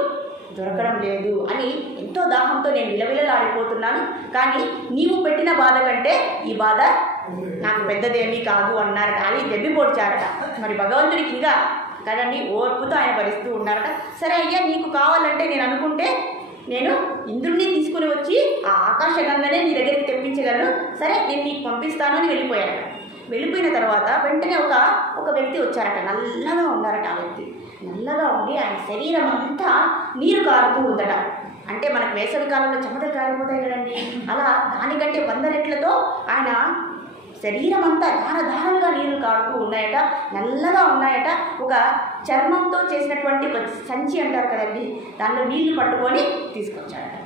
దొరకడం లేదు అని ఎంతో దాహంతో నేను విలవిలలాడిపోతున్నాను, కానీ నీవు పెట్టిన బాధ కంటే ఈ బాధ నాకు పెద్దదేమీ కాదు అన్నారట. అది దెబ్బిపోడ్చారట. మరి భగవంతుడికి ఇంకా కదండి ఓర్పుతో ఆయన భరిస్తూ ఉన్నారట. సరే అయ్యా నీకు కావాలంటే నేను అనుకుంటే నేను ఇంద్రుడిని తీసుకుని వచ్చి ఆ ఆకాశగంగనే నీ దగ్గరికి తెప్పించగలను, సరే నేను నీకు పంపిస్తాను అని వెళ్ళిపోయాడు. వెళ్ళిపోయిన తర్వాత వెంటనే ఒక ఒక వ్యక్తి వచ్చారట. నల్లగా ఉన్నారట. ఆ వ్యక్తి నల్లగా ఉండి ఆయన శరీరం అంతా నీరు కారుతూ ఉందట. అంటే మనకు వేసవి కాలంలో చెమటలు కారిపోతాయి కదండి, అలా దానికంటే 100 రెట్లతో ఆయన శరీరం అంతా దారదారంగా నీళ్లు కారుతూ ఉన్నాయట, నల్లగా ఉన్నాయట. ఒక చర్మంతో చేసినటువంటి ఒక సంచి అంటారు కదండి, దానిలో నీళ్లు పట్టుకొని తీసుకొచ్చాడట.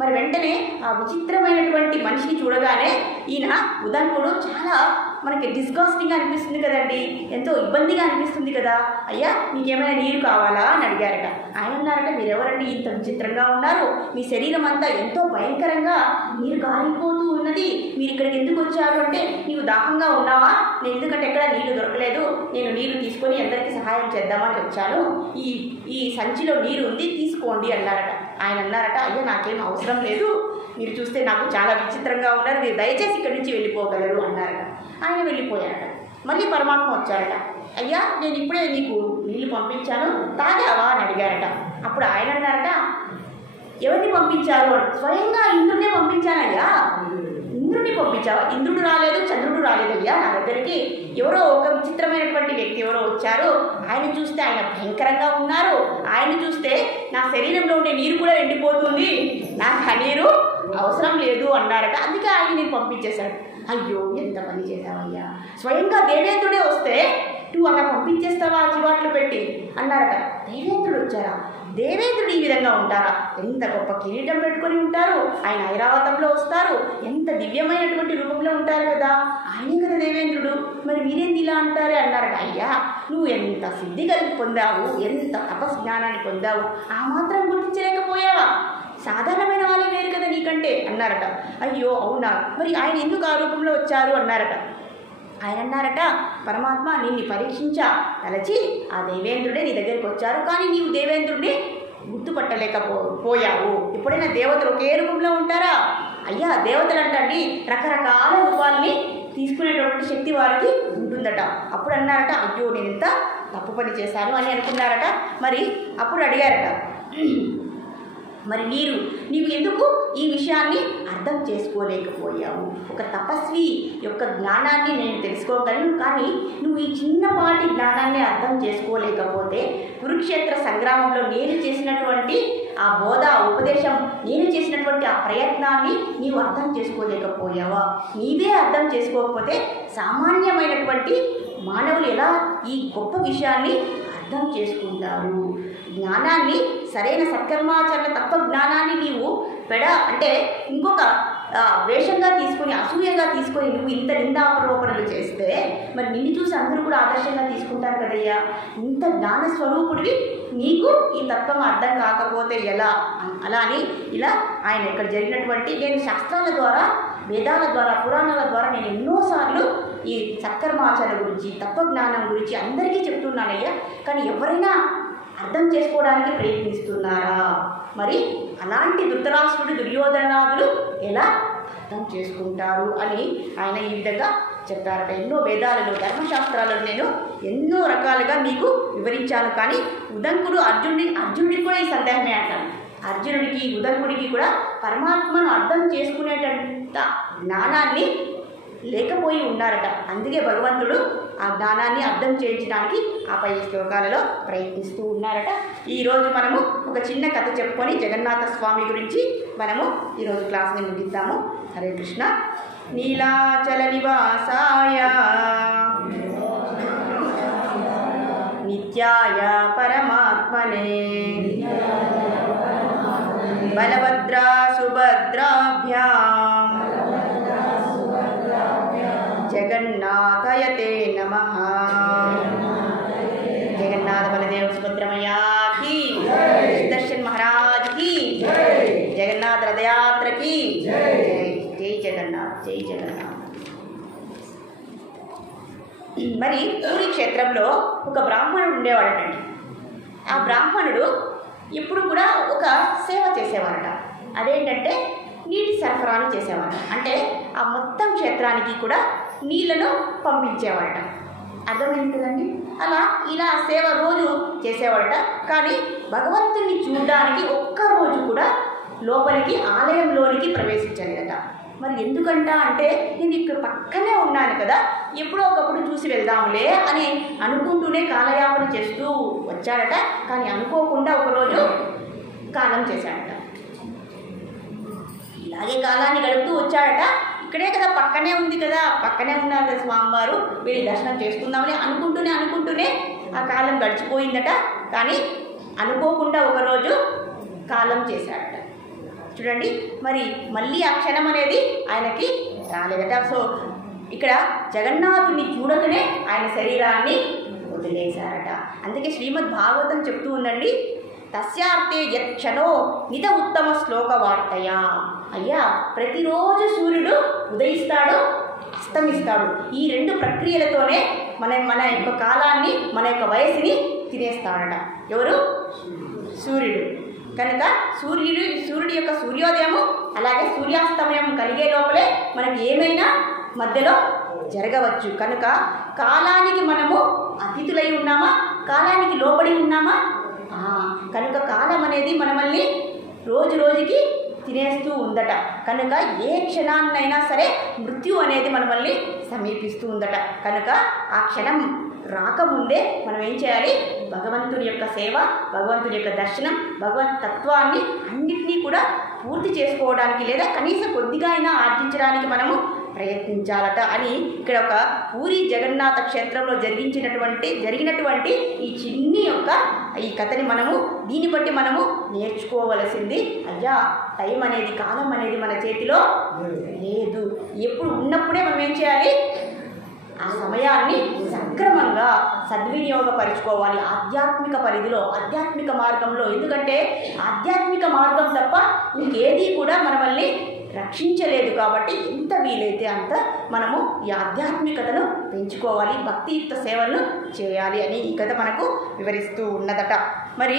మరి వెంటనే ఆ విచిత్రమైనటువంటి మనిషిని చూడగానే ఈయన ఉదంకుడు చాలా మనకి డిస్గాస్టింగ్గా అనిపిస్తుంది కదండి, ఎంతో ఇబ్బందిగా అనిపిస్తుంది కదా. అయ్యా నీకేమైనా నీరు కావాలా అని అడిగారట. ఆయన అన్నారట, మీరెవరండి ఇంత విచిత్రంగా ఉన్నారు, మీ శరీరం అంతా ఎంతో భయంకరంగా నీరు కారిపోతూ ఉన్నది, మీరు ఇక్కడికి ఎందుకు వచ్చారు అంటే, నీవు దాహంగా ఉన్నావా, నేను ఎందుకంటే ఎక్కడ నీళ్లు దొరకలేదు, నేను నీళ్లు తీసుకొని అందరికీ సహాయం చేద్దామని వచ్చాను, ఈ సంచిలో నీరు ఉంది తీసుకోండి అన్నారట. ఆయన అన్నారట, అయ్యా నాకేం అవసరం లేదు, మీరు చూస్తే నాకు చాలా విచిత్రంగా ఉన్నారు, మీరు దయచేసి ఇక్కడి నుంచి వెళ్ళిపోగలరు అన్నారట. ఆయన వెళ్ళిపోయారట. మళ్ళీ పరమాత్మ వచ్చారట. అయ్యా నేను ఇప్పుడే నీకు నీళ్ళు పంపించాను, తాగావా అని అడిగారట. అప్పుడు ఆయన అన్నారట, ఎవరిని పంపించారు? స్వయంగా ఇంద్రుడినే పంపించానయ్యా. ఇంద్రుడిని పంపించావా? ఇంద్రుడు రాలేదు, చంద్రుడు రాలేదయ్యా నా దగ్గరికి. ఎవరో ఒక విచిత్రమైనటువంటి వ్యక్తి ఎవరో వచ్చారు, ఆయన చూస్తే ఆయన భయంకరంగా ఉన్నారు, ఆయన చూస్తే నా శరీరంలో ఉండే నీరు కూడా ఎండిపోతుంది, నాకు ఆ నీరు అవసరం లేదు అన్నారట. అందుకే ఆయన నేను పంపించేశాడు. అయ్యో ఎంత పని చేశావయ్యా, స్వయంగా దేవేంద్రుడే వస్తే నువ్వు అలా పంపించేస్తావా చివాట్లు పెట్టి అన్నారట. దేవేంద్రుడు వచ్చారా? దేవేంద్రుడు ఈ విధంగా ఉంటారా? ఎంత గొప్ప కిరీటం పెట్టుకొని ఉంటారు, ఆయన ఐరావతంలో వస్తారు, ఎంత దివ్యమైనటువంటి రూపంలో ఉంటారు కదా, ఆయనే కదా దేవేంద్రుడు, మరి మీరేంది ఇలా అంటారే అన్నారట. అయ్యా నువ్వు ఎంత సిద్ధి కలిగి పొందావు, ఎంత తపస్జ్ఞానాన్ని పొందావు, ఆ మాత్రం గుర్తించలేకపోయావా? సాధారణమైన వాళ్ళు లేరు కదా నీకంటే అన్నారట. అయ్యో అవునా, మరి ఆయన ఎందుకు ఆ రూపంలో వచ్చారు అన్నారట. ఆయన అన్నారట, పరమాత్మ నిన్ను పరీక్షించదలచి ఆ దేవేంద్రుడే నీ దగ్గరికి వచ్చారు, కానీ నీవు దేవేంద్రుడిని గుర్తుపట్టలేకపోయావు. ఎప్పుడైనా దేవతలు ఒకే రూపంలో ఉంటారా? అయ్యా దేవతలు అంటండి రకరకాల రూపాలని తీసుకునేటటువంటి శక్తి వారికి ఉంటుందట. అప్పుడు అన్నారట, అయ్యో నేను ఇంత తప్పు పని చేశాను అని అనుకున్నారట. మరి అప్పుడు అడిగారట, మరి నీవు ఎందుకు ఈ విషయాన్ని అర్థం చేసుకోలేకపోయావు? ఒక తపస్వి యొక్క జ్ఞానాన్ని నేను తెలుసుకోగలను, కానీ నువ్వు ఈ చిన్నపాటి జ్ఞానాన్ని అర్థం చేసుకోలేకపోతే కురుక్షేత్ర సంగ్రామంలో నేను చేసినటువంటి ఆ బోధ ఉపదేశం, నేను చేసినటువంటి ఆ ప్రయత్నాన్ని నీవు అర్థం చేసుకోలేకపోయావా? నీవే అర్థం చేసుకోకపోతే సామాన్యమైనటువంటి మానవులు ఎలా ఈ గొప్ప విషయాన్ని అర్థం చేసుకుంటారు? జ్ఞానాన్ని సరైన సత్కర్మాచరణ తప్ప జ్ఞానాన్ని నీవు అంటే ఇంకొక వేషంగా తీసుకొని అసూయగా తీసుకొని నువ్వు ఇంత నిందాపరోపణలు చేస్తే మరి నిన్ను చూసి అందరూ కూడా ఆదర్శంగా తీసుకుంటారు కదయ్యా. ఇంత జ్ఞానస్వరూపుడివి నీకు ఈ తత్వం అర్థం కాకపోతే ఎలా? అలా అని ఇలా ఆయన ఇక్కడ జరిగినటువంటి, నేను శాస్త్రాల ద్వారా, వేదాల ద్వారా, పురాణాల ద్వారా నేను ఎన్నోసార్లు ఈ సత్కర్మాచరణ గురించి, తత్వజ్ఞానం గురించి అందరికీ చెప్తున్నానయ్యా, కానీ ఎవరైనా అర్థం చేసుకోవడానికి ప్రయత్నిస్తున్నారా? మరి అలాంటి ధృతరాష్ట్రుడు, దుర్యోధనాదులు ఎలా అర్థం చేసుకుంటారు అని ఆయన ఈ విధంగా చెప్పారట. ఎన్నో వేదాలలో, ధర్మశాస్త్రాలలో నేను ఎన్నో రకాలుగా మీకు వివరించాను, కానీ ఉదంకుడు అర్జునుడికి కూడా ఈ సందేహమే అంటాను. అర్జునుడికి, ఉదంకుడికి కూడా పరమాత్మను అర్థం చేసుకునేటంత జ్ఞానాన్ని లేకపోయి ఉన్నారట. అందుకే భగవంతుడు ఆ జ్ఞానాన్ని అర్థం చేయించడానికి ఆ పై శ్లోకాలలో ప్రయత్నిస్తూ ఉన్నారట. ఈరోజు మనము ఒక చిన్న కథ చెప్పుకొని జగన్నాథ స్వామి గురించి మనము ఈరోజు క్లాస్ని ముగిద్దాము. హరే కృష్ణ. నీలాచల నివాసాయ నిత్యాయ పరమాత్మనే బలభద్రా సుభద్రాభ్యాం జగన్నాథయతే నమః. జగన్నాథ బలదేవ సుభద్రమయ్యా की, दर्शन महाराज की, जगन्नाथ रथयात्रा की जय. जय जगन्नाथ, जय जगन्नाथ. మరి పూరి క్షేత్రంలో ఒక బ్రాహ్మణుడు ఉండేవాడటండి. ఆ బ్రాహ్మణుడు ఎప్పుడు కూడా ఒక సేవ చేసేవాడట. అదేంటంటే నీటి సరఫరాను చేసేవాడు. అంటే ఆ మొత్తం క్షేత్రానికి కూడా నీళ్లను పంపించేవాడట. అర్థమైంది కదండి. ఇలా సేవ రోజు చేసేవాడట. కానీ భగవంతుని చూడడానికి ఒక్కరోజు కూడా లోపలికి, ఆలయంలోనికి ప్రవేశించలేదట. మరి ఎందుకంట అంటే నేను ఇక్కడ పక్కనే ఉన్నాను కదా, ఎప్పుడో ఒకప్పుడు చూసి వెళ్దాంలే అని అనుకుంటూనే కాలయాపన చేస్తూ వచ్చాడట. కానీ అనుకోకుండా ఒకరోజు కాలం చేశాడట. ఇలాగే కాలాన్ని గడుపుతూ వచ్చాడట. ఇక్కడే కదా, పక్కనే ఉంది కదా, పక్కనే ఉన్నారు కదా స్వామివారు, వెళ్ళి దర్శనం చేసుకుందామని అనుకుంటూనే ఆ కాలం గడిచిపోయిందట. కానీ అనుకోకుండా ఒకరోజు కాలం చేశాడట. చూడండి, మరి మళ్ళీ ఆ క్షణం అనేది ఆయనకి రాలేదట. సో ఇక్కడ జగన్నాథుని చూడగానే ఆయన శరీరాన్ని వదిలేశారట. అందుకే శ్రీమద్ భాగవతం చెప్తూ ఉందండి, తస్యార్థే యత్ క్షణో నిత ఉత్తమ శ్లోక వార్తయా. అయ్యా, ప్రతిరోజు సూర్యుడు ఉదయిస్తాడు, అస్తమిస్తాడు. ఈ రెండు ప్రక్రియలతోనే మన యొక్క కాలాన్ని, మన యొక్క వయసుని తినేస్తాడట. ఎవరు? సూర్యుడు. కనుక సూర్యుడి యొక్క సూర్యోదయము అలాగే సూర్యాస్తమయం కలిగే లోపలే మనకి ఏమైనా మధ్యలో జరగవచ్చు. కనుక కాలానికి మనము అతిథులై ఉన్నామా, కాలానికి లోబడి ఉన్నామా? కనుక కాలం అనేది మనల్ని రోజు రోజుకి తినేస్తూ ఉందట. కనుక ఏ క్షణాన్నైనా సరే మృత్యు అనేది మనల్ని సమీపిస్తూ ఉందట. కనుక ఆ క్షణం రాకముందే మనం ఏం చేయాలి? భగవంతుని యొక్క సేవ, భగవంతుని యొక్క దర్శనం, భగవత్ తత్వాన్ని అన్నింటినీ కూడా పూర్తి చేసుకోవడానికి లేదా కనీసం కొద్దిగా అయినా ఆర్జించడానికి మనము ప్రయత్నించాలట అని ఇక్కడ ఒక పూరి జగన్నాథ క్షేత్రంలో జరిగినటువంటి ఈ చిన్ని యొక్క ఈ కథని దీన్ని బట్టి మనము నేర్చుకోవలసింది. అయ్యా, టైం అనేది, కాలం అనేది మన చేతిలో లేదు. ఎప్పుడు ఉన్నప్పుడే మనం ఏం చేయాలి? ఆ సమయాన్ని సక్రమంగా సద్వినియోగపరుచుకోవాలి ఆధ్యాత్మిక పరిధిలో, ఆధ్యాత్మిక మార్గంలో. ఎందుకంటే ఆధ్యాత్మిక మార్గం తప్ప ఇంకేది కూడా మనల్ని రక్షించలేదు. కాబట్టి ఎంత వీలైతే అంత మనము ఈ ఆధ్యాత్మికతను పెంచుకోవాలి, భక్తియుక్త సేవలను చేయాలి అని ఈ కథ మనకు వివరిస్తూ ఉన్నదట. మరి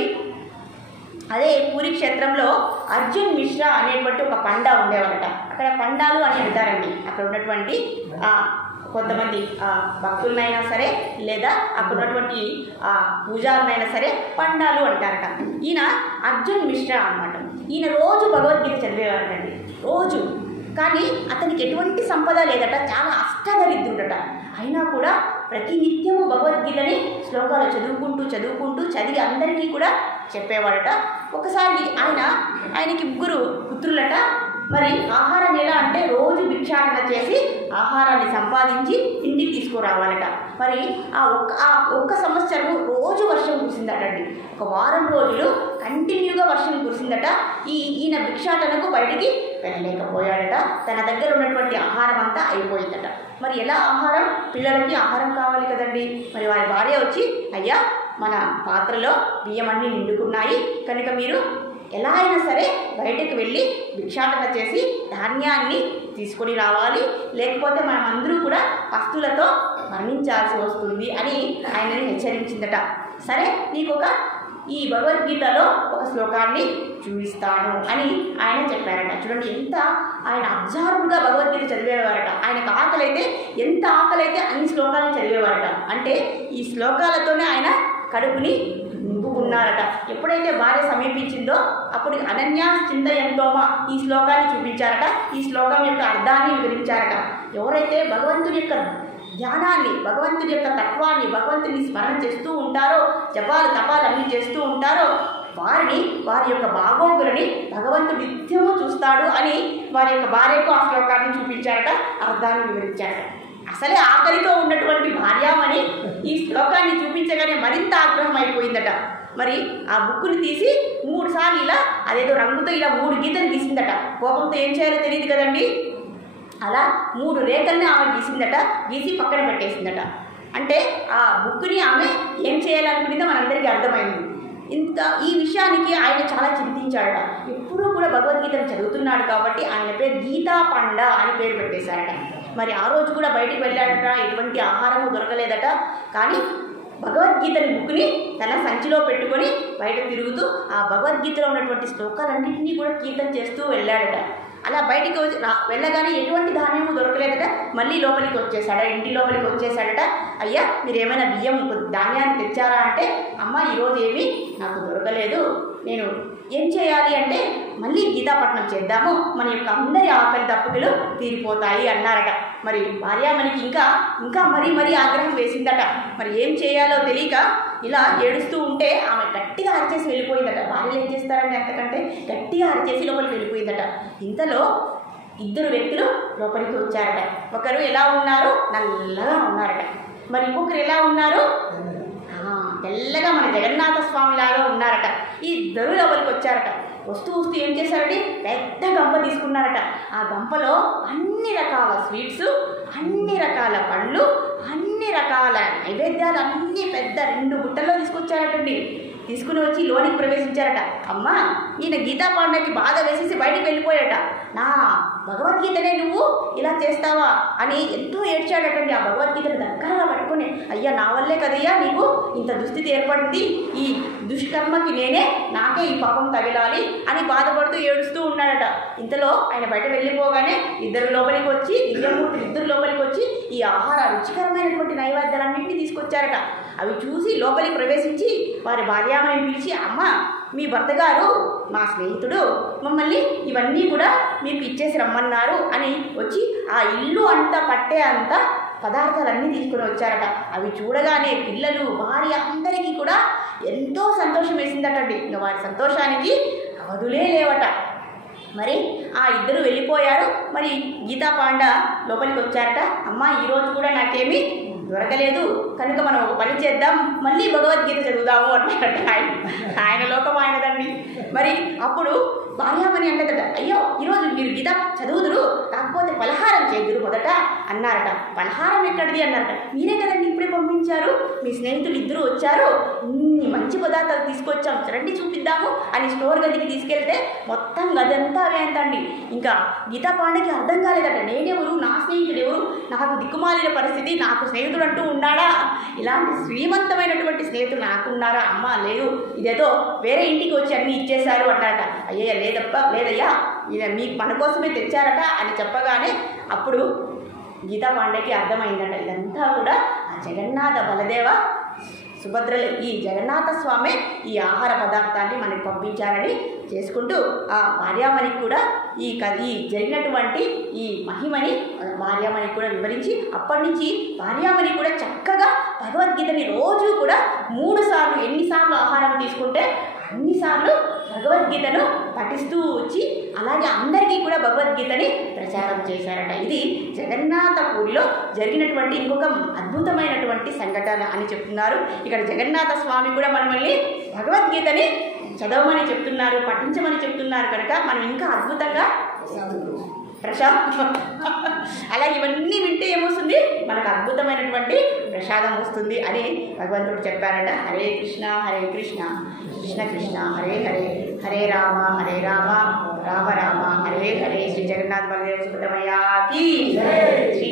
అదే పూరి క్షేత్రంలో అర్జున్ మిశ్రా అనేటువంటి ఒక పండా ఉండేవారట. అక్కడ పండాలు అని అంటారండి. అక్కడ ఉన్నటువంటి కొంతమంది భక్తులనైనా సరే లేదా అక్కడ ఉన్నటువంటి పూజారులైనా సరే పండాలు అంటారట. ఈయన అర్జున్ మిశ్రా అన్నమాట. ఈయన రోజు భగవద్గీత చదివేవారటండి, రోజు. కానీ అతనికి ఎటువంటి సంపద లేదట, చాలా అష్టదరిద్రుడట. అయినా కూడా ప్రతి నిత్యము భగవద్గీతని శ్లోకాలు చదువుకుంటూ చదివి అందరికీ కూడా చెప్పేవాడట. ఒకసారి ఆయనకి 3 పుత్రులట. మరి ఆహారం ఎలా అంటే రోజు భిక్షాటన చేసి ఆహారాన్ని సంపాదించి ఇంటికి తీసుకురావాలట. మరి ఆ ఒక్క సంవత్సరము రోజు వర్షం కురిసిందటండి. ఒక వారం రోజులు కంటిన్యూగా వర్షం కురిసిందట. ఈయన భిక్షాటనకు బయటికి వెళ్ళలేకపోయాడట. తన దగ్గర ఉన్నటువంటి ఆహారం అంతా అయిపోయిందట. మరి ఎలా ఆహారం? పిల్లలకి ఆహారం కావాలి కదండి. మరి వారి భార్య వచ్చి, అయ్యా, మన పాత్రలో బియ్యం అన్నీ నిండుకున్నాయి కనుక మీరు ఎలా అయినా సరే బయటకు వెళ్ళి భిక్షాటన చేసి ధాన్యాన్ని తీసుకొని రావాలి, లేకపోతే మనమందరూ కూడా పస్తులతో మరణించాల్సి వస్తుంది అని ఆయనని హెచ్చరించిందట. సరే, నీకు ఈ భగవద్గీతలో ఒక శ్లోకాన్ని చూపిస్తాను అని ఆయన చెప్పారట. చూడండి, ఎంత ఆయన అబ్జర్వ్గా భగవద్గీత చదివేవారట. ఆయనకు ఎంత ఆకలైతే అన్ని శ్లోకాలను చదివేవారట. అంటే ఈ శ్లోకాలతోనే ఆయన కడుపుని నింపుకున్నారట. ఎప్పుడైతే భార్య సమీపించిందో అప్పుడు అనన్యా చింతయంతోమా ఈ శ్లోకాన్ని చూపించారట. ఈ శ్లోకం యొక్క అర్థాన్ని వివరించారట. ఎవరైతే భగవంతుని యొక్క ధ్యానాన్ని, భగవంతుని యొక్క తత్వాన్ని, భగవంతుని స్మరణ చేస్తూ ఉంటారో, జపాలు తపాలు అన్నీ చేస్తూ ఉంటారో వారి యొక్క బాగోగులని భగవంతుడు నిత్యము చూస్తాడు అని వారి యొక్క భార్యకు ఆ శ్లోకాన్ని చూపించారట, అర్థాన్ని వివరించారట. అసలే ఆకలితో ఉన్నటువంటి భార్యామణి ఈ శ్లోకాన్ని చూపించగానే మరింత ఆగ్రహం అయిపోయిందట. మరి ఆ బుక్కుని తీసి 3 సార్లు ఇలా అదేదో రంగుతో ఇలా 3 గీతలు గీసిందట. కోపంతో ఏం చేయాలో తెలియదు కదండి. అలా 3 రేఖల్ని ఆమె గీసిందట. గీసి పక్కన పెట్టేసిందట. అంటే ఆ బుక్ని ఆమె ఏం చేయాలనుకునేదో మనందరికీ అర్థమైంది. ఈ విషయానికి ఆయన చాలా చింతించాడట. ఎప్పుడూ కూడా భగవద్గీతను చదువుతున్నాడు కాబట్టి ఆయన పేరు గీతా పండ అని పేరు పెట్టేశారట. మరి ఆ రోజు కూడా బయటికి వెళ్ళాడట, ఎటువంటి ఆహారము దొరకలేదట. కానీ భగవద్గీతని బుక్ని తన సంచిలో పెట్టుకొని బయట తిరుగుతూ ఆ భగవద్గీతలో ఉన్నటువంటి శ్లోకాలన్నింటినీ కూడా కీర్తన చేస్తూ వెళ్ళాడట. అలా బయటికి వెళ్ళగానే ఎటువంటి ధాన్యము దొరకలేదట. మళ్ళీ లోపలికి వచ్చేసాడట, ఇంటి లోపలికి వచ్చేసాడట. అయ్యా మీరు ఏమైనా బియ్యం ధాన్యాన్ని తెచ్చారా అంటే, అమ్మ ఈరోజు ఏమీ నాకు దొరకలేదు, నేను ఏం చేయాలి అంటే మళ్ళీ గీతాపట్నం చేద్దాము, మన యొక్క అందరి ఆకలి దప్పులు తీరిపోతాయి అన్నారట. మరి భార్యామణికి ఇంకా మరీ ఆగ్రహం వేసిందట. మరి ఏం చేయాలో తెలియక ఇలా ఏడుస్తూ ఉంటే ఆమె గట్టిగా అరిచేసి వెళ్ళిపోయిందట. భార్యలు ఏం చేస్తారంటే అంతకంటే గట్టిగా అరిచేసి లోపలికి వెళ్ళిపోయిందట. ఇంతలో ఇద్దరు వ్యక్తులు లోపలికి వచ్చారట. ఒకరు ఎలా ఉన్నారు, నల్లగా ఉన్నారట. మరి ఇంకొకరు ఎలా ఉన్నారు, తెల్లగా మన జగన్నాథ స్వామి లాగా ఉన్నారట. ఈ ఇద్దరు లోపలికి వచ్చారట. వస్తూ ఏం చేశారంటే పెద్ద గంప తీసుకున్నారట. ఆ గంపలో అన్ని రకాల స్వీట్స్, అన్ని రకాల పళ్ళు, అన్ని రకాల నైవేద్యాలు అన్నీ పెద్ద 2 బుట్టల్లో తీసుకొచ్చారటండి. తీసుకుని వచ్చి లోనికి ప్రవేశించారట. అమ్మ ఈయన గీతా పాండకి బాధ వేసేసి బయటికి వెళ్ళిపోయాట. నా భగవద్గీతనే నువ్వు ఇలా చేస్తావా అని ఎంతో ఏడ్చాడటండి. ఆ భగవద్గీతను దగ్గరగా పట్టుకొని, అయ్యా నా వల్లే కదయ్యా నీకు ఇంత దుస్థితి ఏర్పడింది, ఈ దుష్కర్మకి నాకే ఈ పాపం తగిలాలి అని బాధపడుతూ ఏడుస్తూ ఉన్నాడట. ఇంతలో ఆయన బయట వెళ్ళిపోగానే ఇద్దరు లోపలికి వచ్చి, దివ్యమూర్తులు ఇద్దరు లోపలికి వచ్చి ఈ ఆహార రుచికరమైనటువంటి నైవేద్యాలన్నింటినీ తీసుకొచ్చారట. అవి చూసి లోపలికి ప్రవేశించి వారి భార్యామణిని పిలిచి, అమ్మ మీ భర్త గారు మా స్నేహితుడు మమ్మల్ని ఇవన్నీ కూడా మీకు ఇచ్చేసి రమ్మన్నారు అని వచ్చి ఆ ఇల్లు అంతా పట్టే అంత పదార్థాలన్నీ తీసుకుని వచ్చారట. అవి చూడగానే పిల్లలు భార్య అందరికీ కూడా ఎంతో సంతోషం వేసిందటండి. ఇంకా వారి సంతోషానికి అవధులే లేవట. మరి ఆ ఇద్దరు వెళ్ళిపోయారు. మరి గీతా పాండ లోపలికి వచ్చారట. అమ్మ ఈరోజు కూడా నాకేమీ దొరకలేదు కనుక మనం ఒక పని చేద్దాం, మళ్ళీ భగవద్గీత చదువుదాము అన్నారట. ఆయన లోకం ఆయనదండి. మరి అప్పుడు భార్యామణి అన్నదట, అయ్యో ఈరోజు మీరు గీత చదువుదురు, కాకపోతే పలహారం చేదురు మొదట అన్నారట. పలహారం ఎక్కడిది అన్నారట. మీరే కదండి ఇప్పుడే పంపించారు, మీ స్నేహితులు ఇద్దరు వచ్చారు, ఇన్ని మంచి పదార్థాలు తీసుకొచ్చాం, రండి చూపిద్దాము అని స్టోర్ గదికి తీసుకెళ్తే మొత్తం గదంతా అవే అంతండి. ఇంకా గీతా పాండకి అర్థం కాలేదట, నేనెవరు, నా స్నేహితుడు ఎవరు, నాకు దిక్కుమాలిన పరిస్థితి, నాకు స్నేహితుడు అంటూ ఉన్నాడా, ఇలాంటి శ్రీమంతమైనటువంటి స్నేహితులు నాకున్నారా, అమ్మ లేదు, ఇదేదో వేరే ఇంటికి వచ్చి అన్నీ ఇచ్చేశారు అన్నారట. అయ్యయ్య లేదయ్యా ఈయన మీకు మన కోసమే తెచ్చారట అని చెప్పగానే అప్పుడు గీతా పాండకి అర్థమైందట, ఇదంతా కూడా ఆ జగన్నాథ బలదేవ సుభద్రలు, ఈ జగన్నాథ స్వామి ఈ ఆహార పదార్థాన్ని మనకి పంపించారని చేసుకుంటూ ఆ భార్యామణికి కూడా ఈ జరిగినటువంటి ఈ మహిమని భార్యామణికి కూడా వివరించి, అప్పటి నుంచి భార్యామణి కూడా చక్కగా భగవద్గీతని రోజు కూడా 3 సార్లు, ఎన్నిసార్లు ఆహారం తీసుకుంటే అన్నిసార్లు భగవద్గీతను పఠిస్తూ వచ్చి అలాగే అందరికీ కూడా భగవద్గీతని ప్రచారం చేశారట. ఇది జగన్నాథపూరిలో జరిగినటువంటి ఇంకొక అద్భుతమైనటువంటి సంఘటన అని చెప్తున్నారు. ఇక్కడ జగన్నాథ స్వామి కూడా మనల్ని భగవద్గీతని చదవమని చెప్తున్నారు, పఠించమని చెప్తున్నారు కనుక మనం ఇంకా అద్భుతంగా అలా ఇవన్నీ వింటే ఏమొస్తుంది, మనకు అద్భుతమైనటువంటి ప్రసాదం వస్తుంది అని భగవంతుడు చెప్పారట. హరే కృష్ణ కృష్ణ కృష్ణ హరే హరే, హరే రామ రామ రామ హరే హరే. శ్రీ జగన్నాథ బలదేవ సుభద్రమయ్యకి శ్రీ